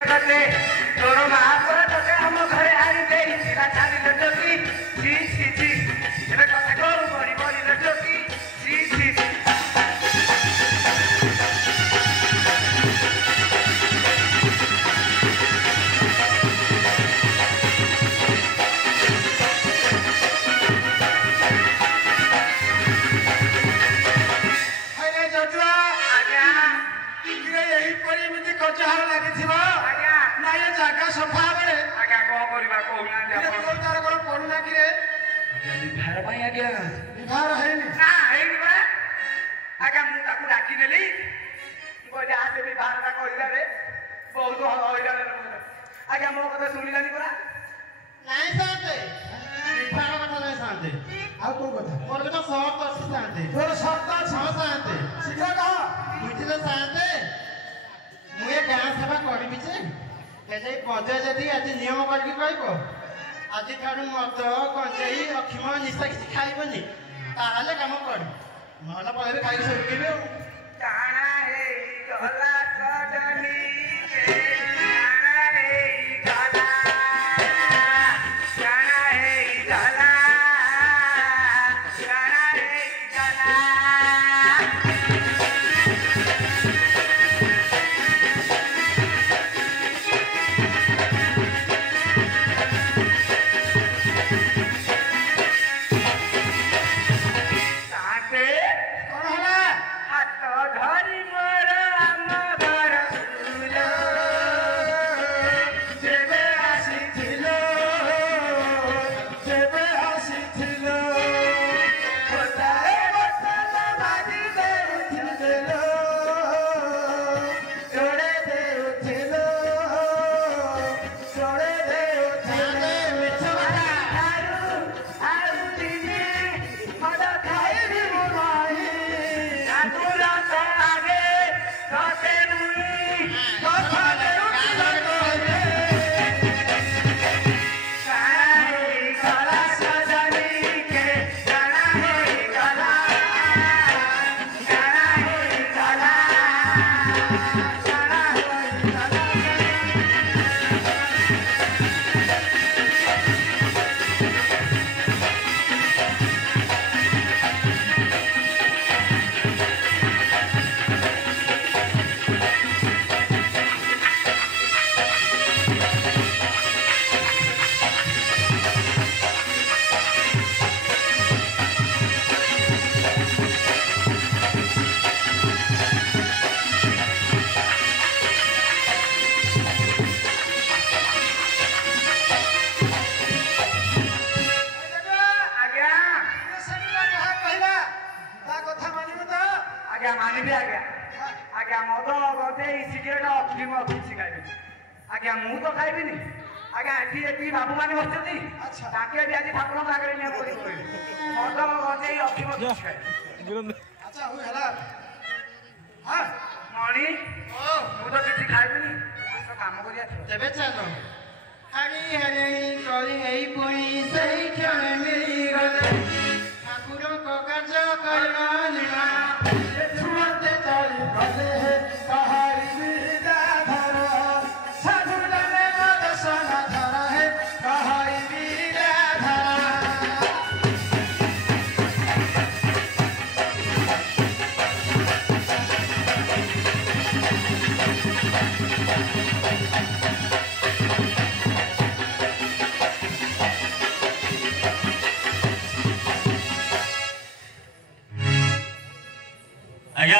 तोर महापुर तक आम घरे हारी दे छाड़ी लटकी सी सी सी कथा कौन बड़ी बड़ी लटकी सी सी सफा बड़े आज्ञा कौन करवा कहूना तार कौन पड़ूना कि विवाह आज्ञा विवाह है ना है आज्ञा मु ताकू डाकी नेली कहले आसे विवाह कहला रे बहुत हईराण आज्ञा मो कथा सुनिलानी परा नहीं साथे विवाह कथा नहीं साथे आ कोन कथा मोर तो शर्त अछि साथे तोर शर्त छ साथे सीधा कह बुझले साथे मु ए गां सेवा करबी छे एजे पंचायत आज नियम करके कहब आज ठार मद गंजेई अफिम निशा किसी खाइबनी ताहले काम कर ना पड़े खाई सोकेबे काना हे गला सजनी के काना हे गला काना हे गला काना हे गला मानवी आज्ञा आज्ञा मद गदे सिगरेट अफिम किसी खाइबी आज्ञा मु तो खाइबी आज्ञा ये बाबू मान बसती ताके भी आज ठाकुर आगे नियम कर मद गदे अफिम किसी खाइबी अच्छा हो हला हां मणि ओ मु तो किसी खाइबी तो काम करिया तेबे चलो हरी हरी करी एई पुई सही क्षण मिली गले ठाकुर को कार्य करवा